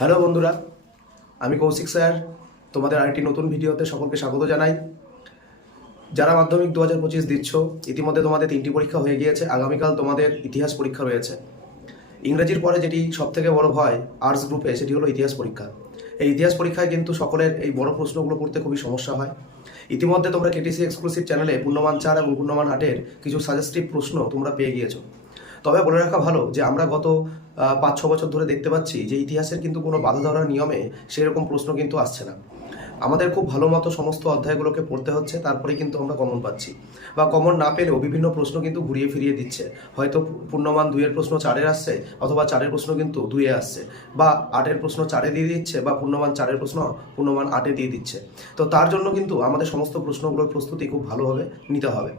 Hello বন্ধুরা, আমি Kaushik sir. তোমাদের আরেকটি নতুন ভিডিওতে সকলকে স্বাগত জানাই। যারা মাধ্যমিক দু হাজার পঁচিশ দিচ্ছ, ইতিমধ্যে তোমাদের তিনটি পরীক্ষা হয়ে গিয়েছে। আগামীকাল তোমাদের ইতিহাস পরীক্ষা রয়েছে। ইংরেজির পরে যেটি সবথেকে বড় ভয় আর্টস গ্রুপে সেটি হলো ইতিহাস পরীক্ষা। এই ইতিহাস পরীক্ষায় কিন্তু সকলের এই বড় প্রশ্নগুলো করতে খুবই সমস্যা হয়। ইতিমধ্যে তোমরা কেটিসি এক্সক্লুসিভ চ্যানেলে পূর্ণমান চার এবং পূর্ণমান আটের কিছু সাজেস্টিভ প্রশ্ন তোমরা পেয়ে গিয়েছো। তবে বলে রাখা ভালো যে আমরা গত পাঁচ ছ বছর ধরে দেখতে পাচ্ছি যে ইতিহাসের কিন্তু কোনো বাধা ধরার নিয়মে সেরকম প্রশ্ন কিন্তু আসছে না। আমাদের খুব ভালো মতো সমস্ত অধ্যায়গুলোকে পড়তে হচ্ছে তারপরে কিন্তু আমরা কমন পাচ্ছি। বা কমন না পেলেও বিভিন্ন প্রশ্ন কিন্তু ঘুরিয়ে ফিরিয়ে দিচ্ছে। হয়তো পূর্ণমান দুইয়ের প্রশ্ন চারের আসছে, অথবা চারের প্রশ্ন কিন্তু দুইয়ে আসছে, বা আটের প্রশ্ন চারে দিয়ে দিচ্ছে, বা পূর্ণমান চারের প্রশ্ন পূর্ণমান আটে দিয়ে দিচ্ছে। তো তার জন্য কিন্তু আমাদের সমস্ত প্রশ্নগুলোর প্রস্তুতি খুব ভালোভাবে নিতে হবে।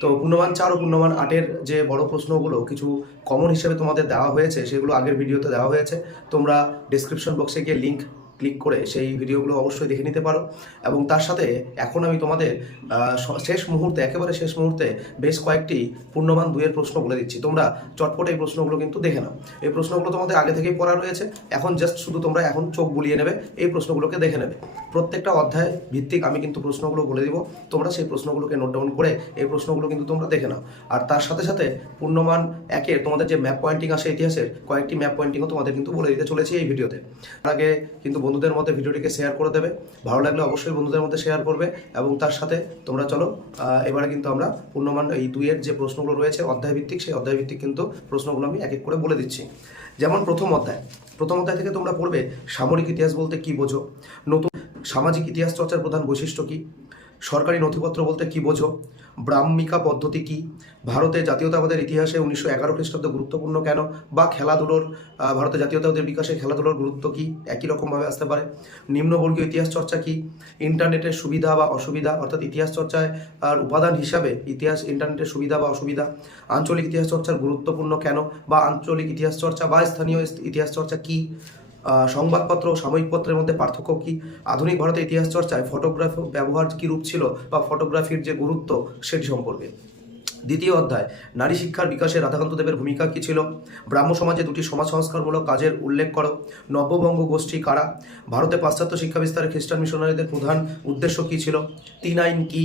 তো পূর্ণমান চার ও পূর্ণমান আটের যে বড় প্রশ্নগুলো কিছু কমন হিসেবে তোমাদের দেওয়া হয়েছে, সেগুলো আগের ভিডিওতে দেওয়া হয়েছে। তোমরা ডিসক্রিপশন বক্সে গিয়ে লিঙ্ক ক্লিক করে সেই ভিডিওগুলো অবশ্যই দেখে নিতে পারো। এবং তার সাথে এখন আমি তোমাদের শেষ মুহূর্তে, একেবারে শেষ মুহূর্তে বেশ কয়েকটি পূর্ণমান দুইয়ের প্রশ্ন বলে দিচ্ছি। তোমরা চটপট এই প্রশ্নগুলো কিন্তু দেখে নাও। এই প্রশ্নগুলো তোমাদের আগে থেকেই পড়া রয়েছে। এখন জাস্ট শুধু তোমরা এখন চোখ বুলিয়ে নেবে, এই প্রশ্নগুলোকে দেখে নেবে। প্রত্যেকটা অধ্যায় ভিত্তিক আমি কিন্তু প্রশ্নগুলো বলে দিব। তোমরা সেই প্রশ্নগুলোকে নোট ডাউন করে এই প্রশ্নগুলো কিন্তু তোমরা দেখে নাও। আর তার সাথে সাথে পূর্ণমান একের তোমাদের যে ম্যাপ পয়েন্টিং আসে ইতিহাসের, কয়েকটি ম্যাপ পয়েন্টিংও তোমাদের কিন্তু বলে দিতে চলেছি এই ভিডিওতে আগে কিন্তু বন্ধুদের মধ্যে ভিডিওটিকে শেয়ার করে দেবে। ভালো লাগলে অবশ্যই বন্ধুদের মধ্যে শেয়ার করবে এবং তার সাথে তোমরা চলো এবারে কিন্তু আমরা পূর্ণমান এই দুইয়ের যে প্রশ্নগুলো রয়েছে অধ্যায় ভিত্তিক সেই অধ্যায়ভিত্তিক কিন্তু প্রশ্নগুলো আমি এক এক করে বলে দিচ্ছি। যেমন প্রথম অধ্যায়। প্রথম অধ্যায় থেকে তোমরা পড়বে সামরিক ইতিহাস বলতে কি বোঝো? নতুন সামাজিক ইতিহাস চর্চার প্রধান বৈশিষ্ট্য কি? সরকারি নথিপত্র বলতে কি বোঝো? ব্রাহ্মিকা পদ্ধতি কি? ভারতে জাতীয়তাবাদের ইতিহাসে উনিশশো এগারো খ্রিস্টাব্দে গুরুত্বপূর্ণ কেন? বা খেলাধুলোর ভারতে জাতীয়তাবাদের বিকাশে খেলাধুলোর গুরুত্ব কি? একই রকমভাবে আসতে পারে। নিম্নবর্গীয় ইতিহাস চর্চা কি? ইন্টারনেটের সুবিধা বা অসুবিধা, অর্থাৎ ইতিহাস চর্চায় আর উপাদান হিসাবে ইতিহাস ইন্টারনেটের সুবিধা বা অসুবিধা, আঞ্চলিক ইতিহাস চর্চার গুরুত্বপূর্ণ কেন? বা আঞ্চলিক ইতিহাস চর্চা বা স্থানীয় ইতিহাস চর্চা কি? সংবাদপত্র ও সাময়িক পত্রের মধ্যে পার্থক্য কি? আধুনিক ভারতে ইতিহাস চর্চায় ফটোগ্রাফি ব্যবহার কী রূপ ছিল বা ফটোগ্রাফির যে গুরুত্ব সেটি সম্পর্কে? দ্বিতীয় অধ্যায়, নারী শিক্ষার বিকাশে রাধাকান্ত দেবের ভূমিকা কী ছিল? ব্রাহ্ম সমাজে দুটি সমাজ সংস্কারমূলক কাজের উল্লেখ করো। নব্যবঙ্গ গোষ্ঠী কারা? ভারতে পাশ্চাত্য শিক্ষা বিস্তারে খ্রিস্টান মিশনারিদের প্রধান উদ্দেশ্য কী ছিল? তিন আইন কী?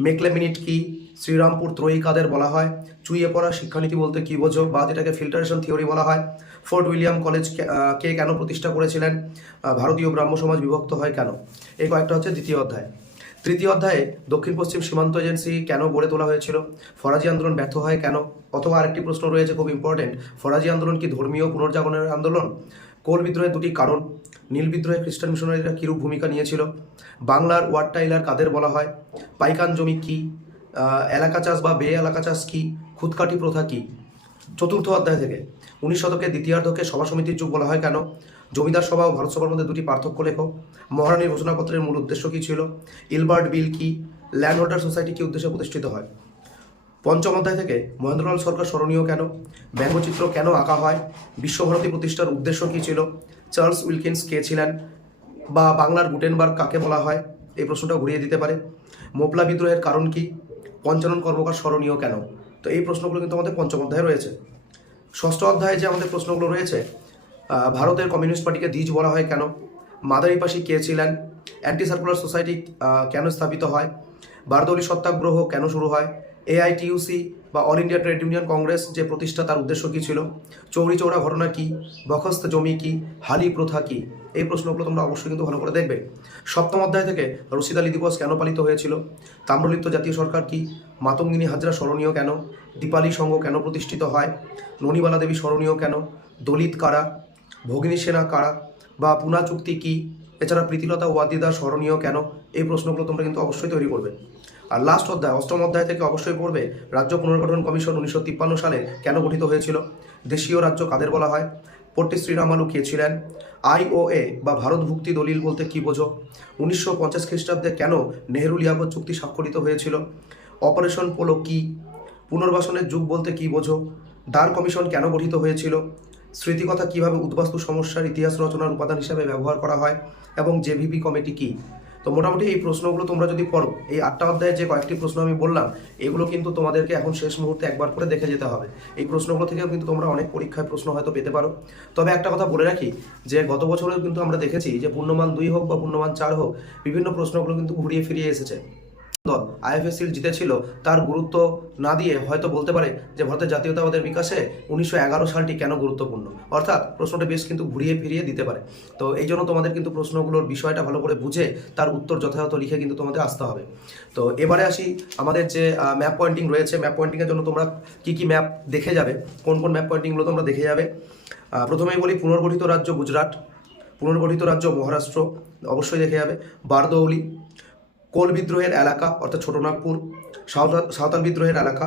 মেকলে মিনিট কি? শ্রীরামপুর ত্রয়ী কাদের বলা হয়। চুইয়ে পড়া শিক্ষানীতি বলতে কি বোঝো বা যেটাকে ফিল্টারেশন থিওরি বলা হয়? ফোর্ট উইলিয়াম কলেজ কে- কেন প্রতিষ্ঠা করেছিলেন? ভারতীয় ব্রাহ্ম সমাজ বিভক্ত হয় কেন? এই কয়েকটা হচ্ছে দ্বিতীয় অধ্যায়। তৃতীয় অধ্যায়ে দক্ষিণ পশ্চিম সীমান্ত এজেন্সি কেন গড়ে তোলা হয়েছিল? ফরাজি আন্দোলন ব্যর্থ হয় কেন? অথবা আরেকটি প্রশ্ন রয়েছে খুব ইম্পর্টেন্ট ফরাজি আন্দোলন কি ধর্মীয় পুনর্জাগরণের আন্দোলন? কোল বিদ্রোহের দুটি কারণ। নীল বিদ্রোহে খ্রিস্টান মিশনারিরা কীরূপ ভূমিকা নিয়েছিল? বাংলার ওয়ার্ড টাইলার কাদের বলা হয়? পাইকান জমি কি? এলাকা চাষ বা বে এলাকা চাষ কী? খুদকাটি প্রথা কি? চতুর্থ অধ্যায় থেকে। উনিশ শতকের দ্বিতীয়ার্ধকে সভা সমিতির যুগ বলা হয় কেন? জমিদার সভা ও ভারত সভার মধ্যে দুটি পার্থক্য লেখো। মহারানীর ঘোষণাপত্রের মূল উদ্দেশ্য কী ছিল? ইলবার্ট বিল কি? ল্যান্ড হোল্ডার সোসাইটি কি উদ্দেশ্যে প্রতিষ্ঠিত হয়? পঞ্চম অধ্যায় থেকে মহেন্দ্রলাল সরকার স্মরণীয় কেন? ব্যঙ্গচিত্র কেন আঁকা হয়? বিশ্বভারতী প্রতিষ্ঠার উদ্দেশ্য কী ছিল? চার্লস উইলকিন্স কে ছিলেন? বা বাংলার গুটেনবার্গ কাকে বলা হয়? এই প্রশ্নটা ঘুরিয়ে দিতে পারে। মোপলা বিদ্রোহের কারণ কি? পঞ্চানন কর্মকার স্মরণীয় কেন? তো এই প্রশ্নগুলো কিন্তু আমাদের পঞ্চম অধ্যায়ে রয়েছে। ষষ্ঠ অধ্যায়ে যে আমাদের প্রশ্নগুলো রয়েছে ভারতের কমিউনিস্ট পার্টিকে দ্বিজ বলা হয় কেন? মাদারিপাশি কে ছিলেন? অ্যান্টি সার্কুলার সোসাইটি কেন স্থাপিত হয়? বারদৌলি সত্যাগ্রহ কেন শুরু হয়? এআইটিইউসি বা all India trade union Congress যে প্রতিষ্ঠা, তার উদ্দেশ্য কী ছিল? চৌরি চৌরা ঘটনা কী? বখস্ত জমি কি? হালি প্রথা কী? এই প্রশ্নগুলো তোমরা অবশ্যই কিন্তু ভালো করে দেখবে। সপ্তম অধ্যায় থেকে রশিদ আলী দিবস কেন পালিত হয়েছিল? তাম্রলিপ্ত জাতীয় সরকার কি? মাতঙ্গিনী হাজরা স্মরণীয় কেন? দীপালি সংঘ কেন প্রতিষ্ঠিত হয়? ননিবালা দেবী স্মরণীয় কেন? দলিত কারা? ভগিনী সেনা কারা? বা পুনা চুক্তি কী? এছাড়া প্রীতিলতা ওয়াদিদা স্মরণীয় কেন? এই প্রশ্নগুলো তোমরা কিন্তু অবশ্যই তৈরি করবে। আর লাস্ট অধ্যায়, অষ্টম অধ্যায় থেকে অবশ্যই পড়বে, রাজ্য পুনর্গঠন কমিশন উনিশশো তিপ্পান্ন সালে কেন গঠিত হয়েছিল? দেশীয় রাজ্য কাদের বলা হয়? পট্টি শ্রীরামালু কে ছিলেন? আইওএ বা ভারত ভুক্তি দলিল বলতে কি বোঝো? উনিশশো পঞ্চাশ খ্রিস্টাব্দে কেন নেহরু লিয়াকত চুক্তি স্বাক্ষরিত হয়েছিল? অপারেশন পোলো কি? পুনর্বাসনের যুগ বলতে কি বোঝো? দ্বার কমিশন কেন গঠিত হয়েছিল? স্মৃতিকথা কীভাবে উদ্বাস্তু সমস্যার ইতিহাস রচনার উপাদান হিসাবে ব্যবহার করা হয়? এবং জেভিপি কমিটি কি? তো মোটামুটি এই প্রশ্নগুলো তোমরা যদি পড়ো, এই আটটা অধ্যায়ে যে কয়েকটি প্রশ্ন আমি বললাম, এগুলো কিন্তু তোমাদেরকে এখন শেষ মুহূর্তে একবার করে দেখে যেতে হবে। এই প্রশ্নগুলো থেকেও কিন্তু তোমরা অনেক পরীক্ষায় প্রশ্ন হয়তো পেতে পারো। তবে একটা কথা বলে রাখি, যে গত বছরেও কিন্তু আমরা দেখেছি যে পূর্ণমান দুই হোক বা পূর্ণমান চার হোক, বিভিন্ন প্রশ্নগুলো কিন্তু ঘুরিয়ে ফিরিয়ে এসেছে। দল আইএফএসির জিতেছিল, তার গুরুত্ব না দিয়ে হয়তো বলতে পারে যে ভারতের জাতীয়তাবাদের বিকাশে উনিশশো এগারো সালটি কেন গুরুত্বপূর্ণ। অর্থাৎ প্রশ্নটা বেশ কিন্তু ঘুরিয়ে ফিরিয়ে দিতে পারে। তো এই জন্য তোমাদের কিন্তু প্রশ্নগুলোর বিষয়টা ভালো করে বুঝে তার উত্তর যথাযথ লিখে কিন্তু তোমাদের আসতে হবে। তো এবারে আসি আমাদের যে ম্যাপ পয়েন্টিং রয়েছে ম্যাপ পয়েন্টিংয়ের জন্য তোমরা কি কি ম্যাপ দেখে যাবে, কোন কোন ম্যাপ পয়েন্টিংগুলো তোমরা দেখে যাবে। প্রথমেই বলি পুনর্গঠিত রাজ্য গুজরাট, পুনর্গঠিত রাজ্য মহারাষ্ট্র, অবশ্যই দেখে যাবে। বারদৌলি কোল বিদ্রোহের এলাকা, অর্থাৎ ছোটনাগপুর সাঁওতাল বিদ্রোহের এলাকা,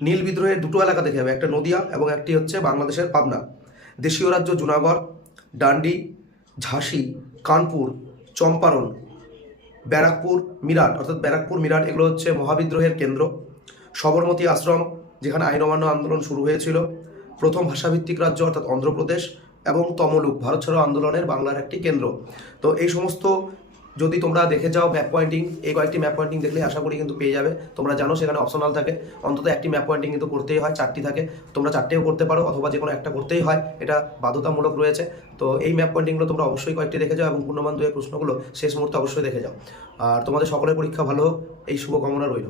নীল বিদ্রোহের দুটো এলাকা দেখে যাবে একটা নদিয়া এবং একটি হচ্ছে বাংলাদেশের পাবনা। দেশীয় রাজ্য জুনাগড়, ডান্ডি, ঝাঁসি, কানপুর, চম্পারণ, ব্যারাকপুর, মিরাট, অর্থাৎ ব্যারাকপুর, মিরাট এগুলো হচ্ছে মহাবিদ্রোহের কেন্দ্র। সবরমতী আশ্রম, যেখানে আইন অমান্য আন্দোলন শুরু হয়েছিল, প্রথম ভাষাভিত্তিক রাজ্য, অর্থাৎ অন্ধ্রপ্রদেশ এবং তমলুক, ভারত ছাড়ো আন্দোলনের বাংলার একটি কেন্দ্র। তো এই সমস্ত যদি তোমরা দেখে যাও ম্যাপ পয়েন্টিং এই কয়েকটি ম্যাপ পয়েন্টিং দেখলে আশা করি কিন্তু পেয়ে যাবে। তোমরা জানো সেখানে অপশনাল থাকে। অন্তত একটি ম্যাপ পয়েন্টিং কিন্তু করতেই হয়, চারটি থাকে। তোমরা চারটেও করতে পারো অথবা যে কোনো একটা করতেই হয়, এটা বাধ্যতামূলক রয়েছে। তো এই ম্যাপ পয়েন্টিংগুলো তোমরা অবশ্যই কয়েকটি দেখে যাও এবং পূর্ণমান প্রশ্নগুলো শেষ মুহূর্তে অবশ্যই দেখে যাও। আর তোমাদের সকলের পরীক্ষা ভালো হোক, এই শুভকামনা রইল।